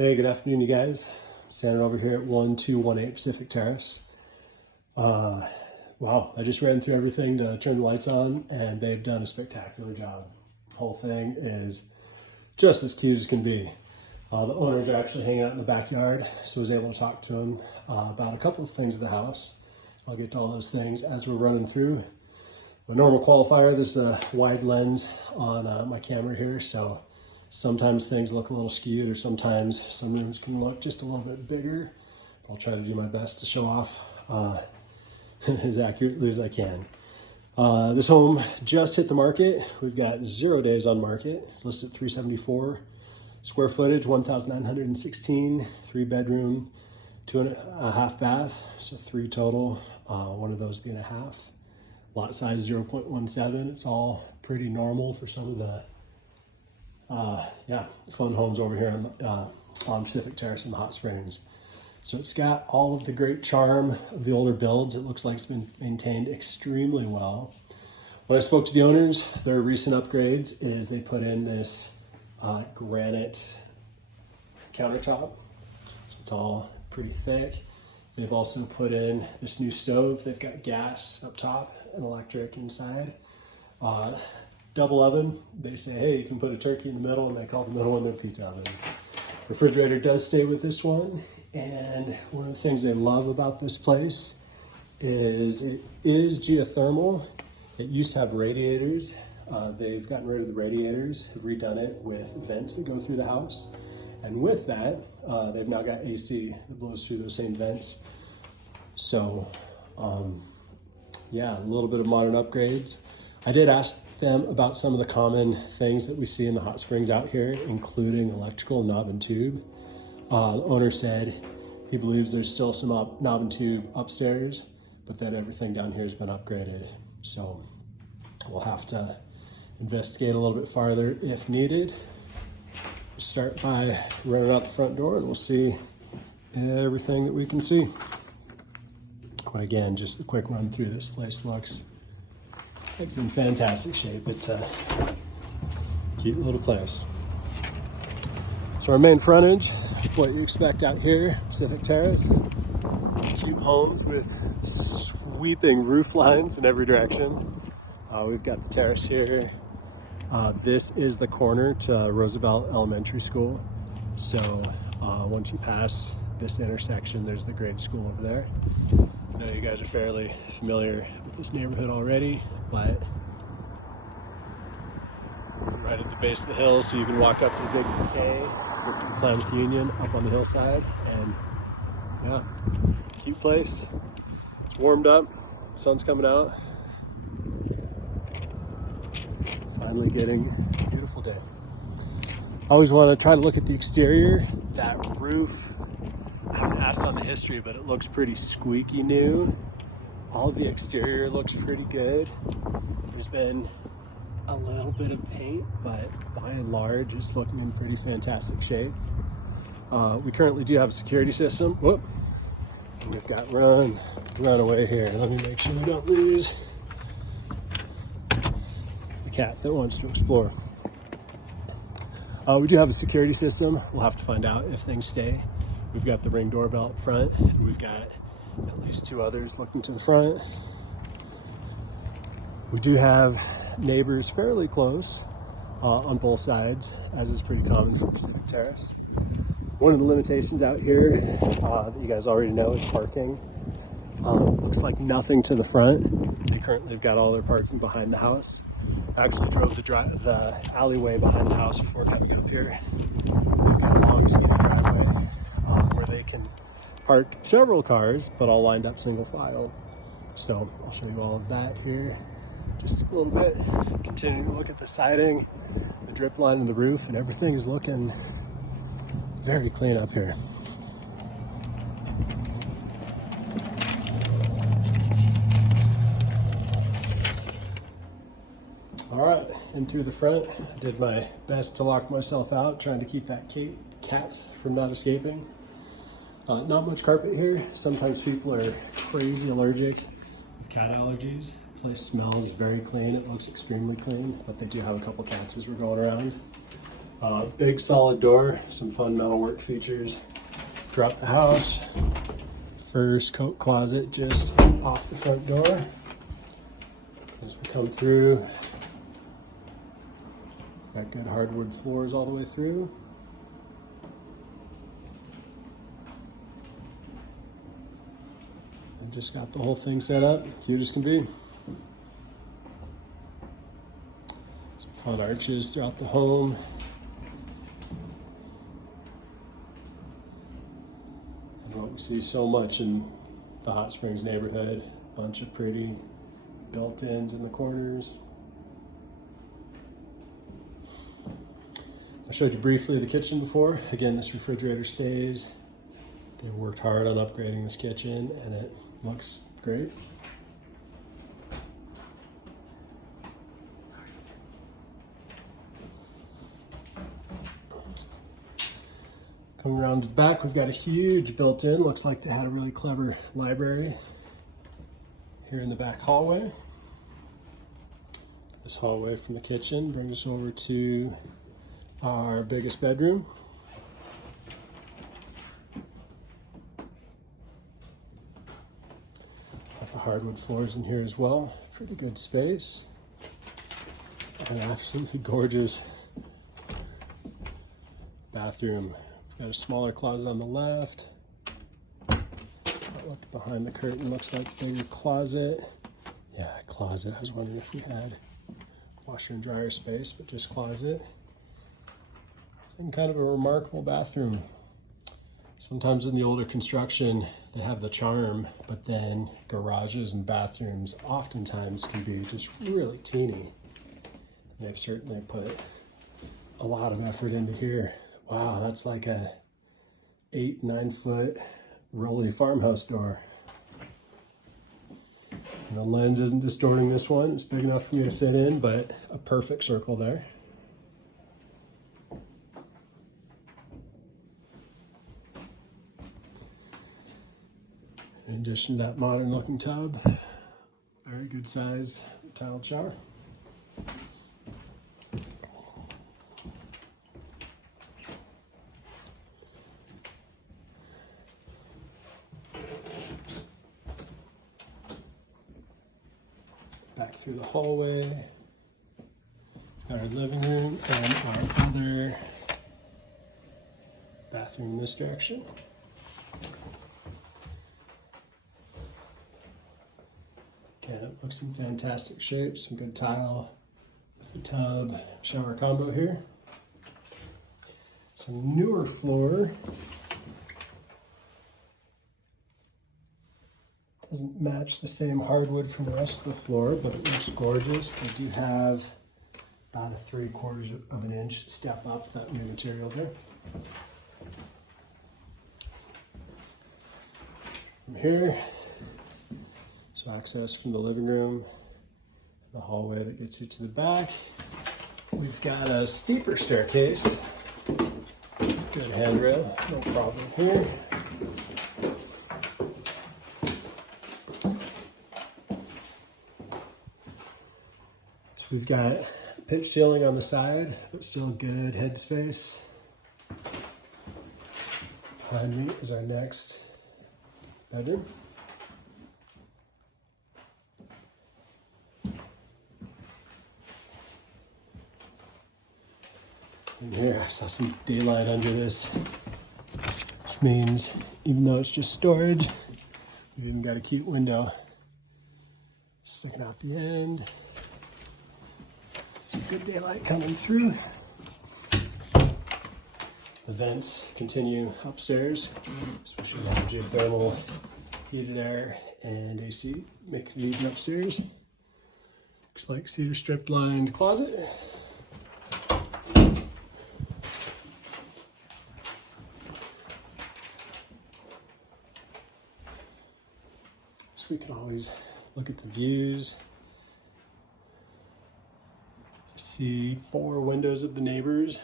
Hey, good afternoon, you guys. Standing over here at 1218 Pacific Terrace. Wow, I just ran through everything to turn the lights on, and they've done a spectacular job. The whole thing is just as cute as can be. The owners are actually hanging out in the backyard, so I was able to talk to them about a couple of things in the house. I'll get to all those things as we're running through. The normal qualifier, this is a wide lens on my camera here, so sometimes things look a little skewed, or sometimes some rooms can look just a little bit bigger. I'll try to do my best to show off as accurately as I can. This home just hit the market. We've got 0 days on market. It's listed at $374. Square footage, 1,916, 3-bedroom, 2.5 bath, so 3 total, one of those being a half. Lot size 0.17. It's all pretty normal for some of the fun homes over here on Pacific Terrace in the Hot Springs. So it's got all of the great charm of the older builds. It looks like it's been maintained extremely well. When I spoke to the owners, their recent upgrades is they put in this granite countertop. So it's all pretty thick. They've also put in this new stove. They've got gas up top and electric inside. Double oven. They say, hey, you can put a turkey in the middle, and they call the middle one their pizza oven. Refrigerator does stay with this one. And one of the things they love about this place is it is geothermal. It used to have radiators. They've gotten rid of the radiators, have redone it with vents that go through the house. And with that, they've now got AC that blows through those same vents. So, a little bit of modern upgrades. I did ask them about some of the common things that we see in the hot springs out here, including electrical knob and tube. The owner said he believes there's still some knob and tube upstairs, but then everything down here has been upgraded. So we'll have to investigate a little bit farther if needed. We'll start by running out the front door, and we'll see everything that we can see. But again, just a quick run through. This place looks it's in fantastic shape. It's a cute little place. So our main frontage, what you expect out here, Pacific Terrace. Cute homes with sweeping roof lines in every direction. We've got the terrace here. This is the corner to Roosevelt Elementary School. So once you pass this intersection, there's the grade school over there. I know you guys are fairly familiar with this neighborhood already, but right at the base of the hill, so you can walk up to the Big Decay, up to the Plymouth Union, up on the hillside, and yeah, cute place. It's warmed up, sun's coming out. Finally getting a beautiful day. I always want to try to look at the exterior. That roof, I haven't asked on the history, but it looks pretty squeaky new. All of the exterior looks pretty good. There's been a little bit of paint, but by and large, it's looking in pretty fantastic shape. We currently do have a security system. Whoop. We've got run away here. Let me make sure we don't lose the cat that wants to explore. We do have a security system. We'll have to find out if things stay. We've got the Ring doorbell up front, and we've got at least 2 others looking to the front. We do have neighbors fairly close on both sides, as is pretty common for Pacific Terrace. One of the limitations out here that you guys already know is parking. Looks like nothing to the front. They currently have got all their parking behind the house. I actually drove the alleyway behind the house before coming up here. They've got a long skinny driveway where they can park several cars, but all lined up single file. So I'll show you all of that here just a little bit. Continue to look at the siding, the drip line in the roof, and everything is looking very clean up here. All right, in through the front. I did my best to lock myself out, trying to keep that cat from not escaping. Not much carpet here. Sometimes people are crazy allergic with cat allergies. The place smells very clean. It looks extremely clean, but they do have a couple cats as we're going around. Big solid door, some fun metalwork features throughout the house. First coat closet just off the front door. As we come through, got good hardwood floors all the way through. And just got the whole thing set up, cute as can be. Some fun arches throughout the home. And what we see so much in the Hot Springs neighborhood, a bunch of pretty built-ins in the corners. I showed you briefly the kitchen before. Again, this refrigerator stays. They worked hard on upgrading this kitchen and it looks great. Coming around to the back, we've got a huge built-in. Looks like they had a really clever library here in the back hallway. This hallway from the kitchen brings us over to our biggest bedroom. Got the hardwood floors in here as well. Pretty good space. An absolutely gorgeous bathroom. We've got a smaller closet on the left. Look behind the curtain, looks like a bigger closet. Yeah, closet. I was wondering if we had washer and dryer space, but just closet. And kind of a remarkable bathroom. Sometimes in the older construction, they have the charm, but then garages and bathrooms oftentimes can be just really teeny. And they've certainly put a lot of effort into here. Wow, that's like a 8-9 foot rolly farmhouse door. And the lens isn't distorting this one. It's big enough for me to fit in, but a perfect circle there. In addition to that modern looking tub, very good sized tiled shower. Back through the hallway, got our living room and our other bathroom in this direction. Again, it looks in fantastic shape, some good tile with the tub, shower combo here. Some newer floor. Doesn't match the same hardwood from the rest of the floor, but it looks gorgeous. They do have about a 3/4 of an inch step up, that new material there. From here, so access from the living room, the hallway that gets you to the back. We've got a steeper staircase. Good handrail, no problem here. So we've got pitch ceiling on the side, but still good head space. Behind me is our next bedroom. In here, I saw some daylight under this, which means even though it's just storage, we've even got a cute window sticking out the end. Some good daylight coming through. The vents continue upstairs, so we should have geothermal, heated air, and AC make it even upstairs. Looks like cedar strip lined closet. So we can always look at the views. I see 4 windows of the neighbors.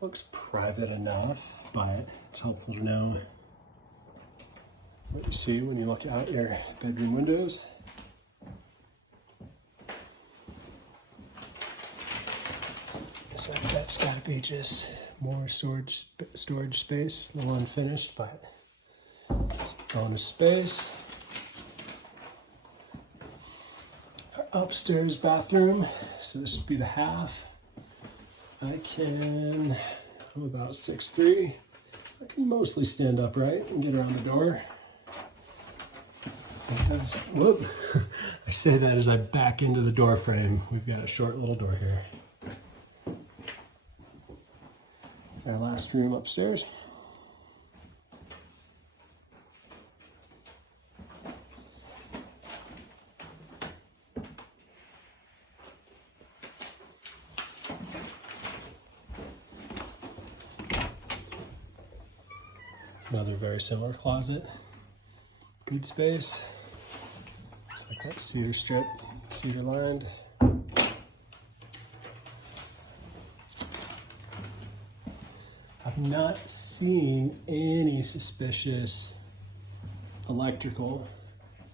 Looks private enough, but it's helpful to know what you see when you look out your bedroom windows. Looks like that's got to be just more storage space, a little unfinished, but some bonus space. Our upstairs bathroom, so this would be the half. I'm about 6'3". I can mostly stand upright and get around the door. Because, whoop, I say that as I back into the door frame. We've got a short little door here. Our last room upstairs. Another very similar closet. Good space. Looks like that cedar strip, cedar lined. I've not seen any suspicious electrical.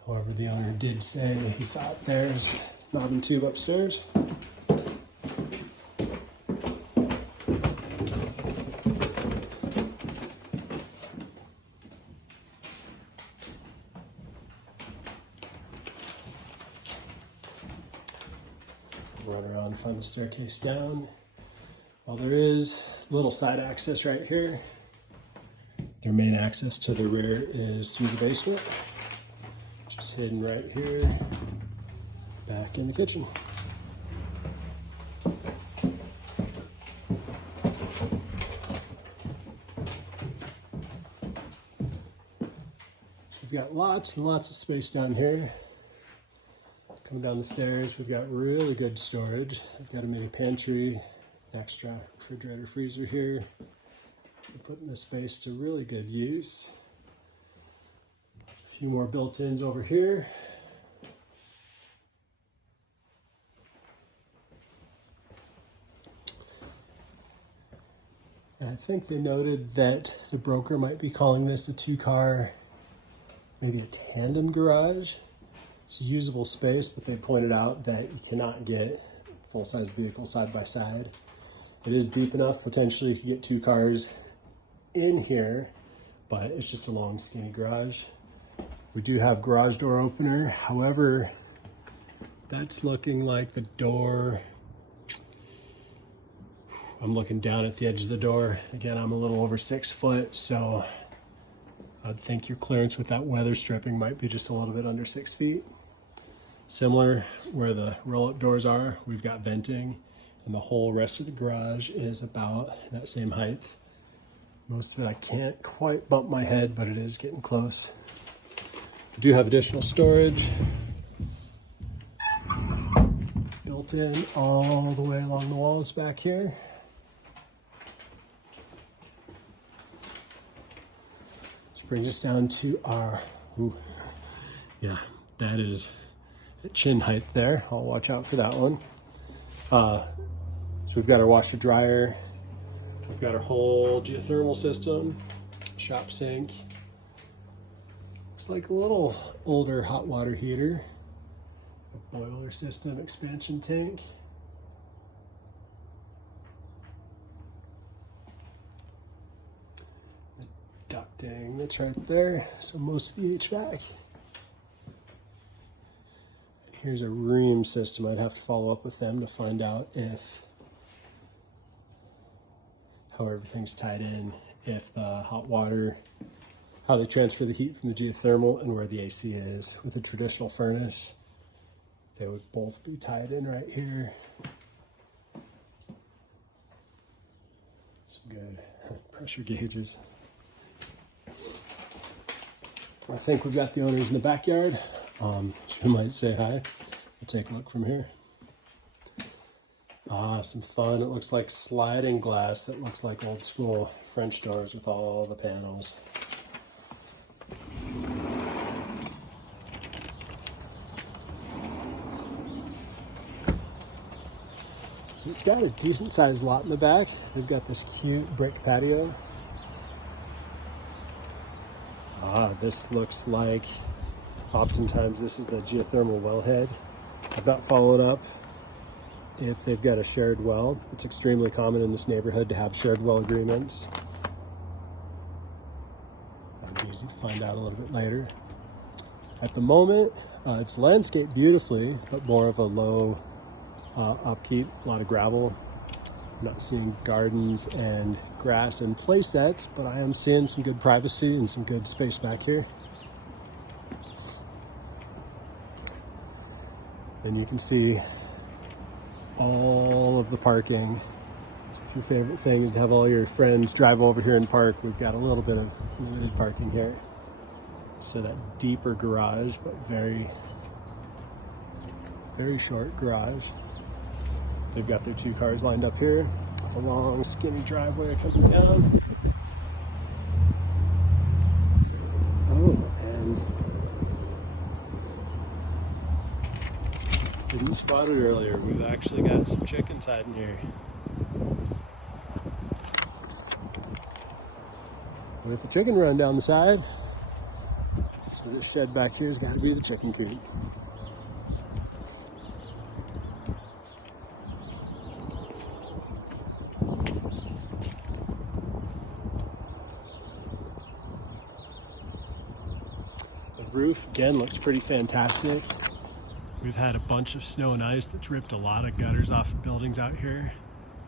However, the owner did say he thought there's knob and tube upstairs. Run around, find the staircase down. Well, there is a little side access right here. Their main access to the rear is through the basement, which is hidden right here, back in the kitchen. We've got lots and lots of space down here. Coming down the stairs, we've got really good storage. I've got a mini pantry, extra refrigerator freezer here. We're putting this space to really good use. A few more built-ins over here. And I think they noted that the broker might be calling this a 2-car, maybe a tandem garage. It's a usable space, but they pointed out that you cannot get full-size vehicles side by side. It is deep enough, potentially you could get 2 cars in here, but it's just a long, skinny garage. We do have garage door opener. However, that's looking like the door. I'm looking down at the edge of the door. Again, I'm a little over 6 foot, so I'd think your clearance with that weather stripping might be just a little bit under 6 feet. Similar where the roll-up doors are, we've got venting, and the whole rest of the garage is about that same height. Most of it I can't quite bump my head, but it is getting close. We do have additional storage built in all the way along the walls back here. This brings us down to our, that is at chin height there. I'll watch out for that one. So we've got our washer dryer. We've got our whole geothermal system, shop sink. It's like a little older hot water heater, a boiler system expansion tank. The ducting that's right there, so most of the HVAC. Here's a ream system. I'd have to follow up with them to find out how everything's tied in, if the hot water, how they transfer the heat from the geothermal, and where the AC is. With a traditional furnace, they would both be tied in right here. Some good pressure gauges. I think we've got the owners in the backyard. She might say hi. We'll take a look from here. Some fun. It looks like sliding glass that looks like old school French doors with all the panels. So it's got a decent sized lot in the back. They've got this cute brick patio. This looks like, oftentimes this is the geothermal wellhead. I've not followed up if they've got a shared well. It's extremely common in this neighborhood to have shared well agreements. That'll be easy to find out a little bit later. At the moment, it's landscaped beautifully, but more of a low upkeep, a lot of gravel. I'm not seeing gardens and grass and play sets, but I am seeing some good privacy and some good space back here. And you can see all of the parking. If your favorite thing is to have all your friends drive over here and park, we've got a little bit of limited parking here. So that deeper garage, but very, very short garage. They've got their 2 cars lined up here with a long skinny driveway coming down. Oh, and didn't spot it earlier. We've actually got some chickens hiding here. With the chicken run down the side, so this shed back here has got to be the chicken coop. The roof, again, looks pretty fantastic. We've had a bunch of snow and ice that's ripped a lot of gutters off of buildings out here.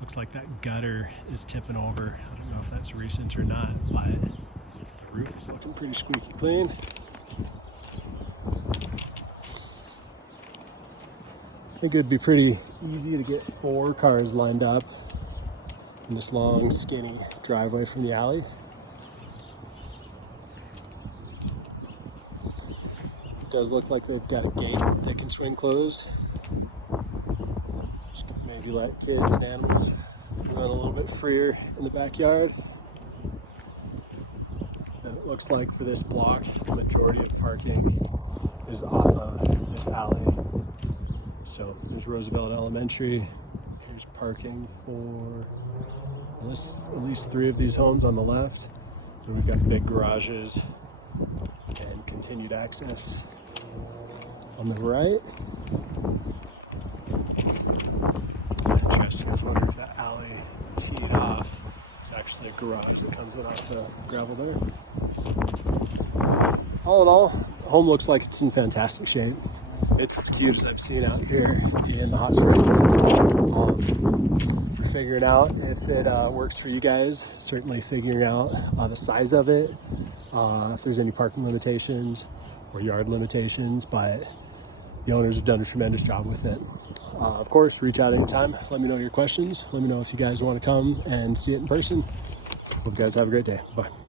Looks like that gutter is tipping over. I don't know if that's recent or not, but the roof is looking pretty squeaky clean. I think it'd be pretty easy to get 4 cars lined up in this long, skinny driveway from the alley. It does look like they've got a gate that they can swing closed. Just to maybe let kids and animals run a little bit freer in the backyard. And it looks like for this block, the majority of parking is off of this alley. So there's Roosevelt Elementary. Here's parking for at least 3 of these homes on the left. And we've got big garages and continued access on the right. Interesting. I was wondering if that alley teed off. It's actually a garage that comes in off the gravel there. All in all, the home looks like it's in fantastic shape. It's as cute as I've seen out here in the hot springs. For figuring out if it works for you guys, certainly figuring out the size of it, if there's any parking limitations or yard limitations, but the owners have done a tremendous job with it. Of course, reach out anytime. Let me know your questions. Let me know if you guys want to come and see it in person. Hope you guys have a great day. Bye.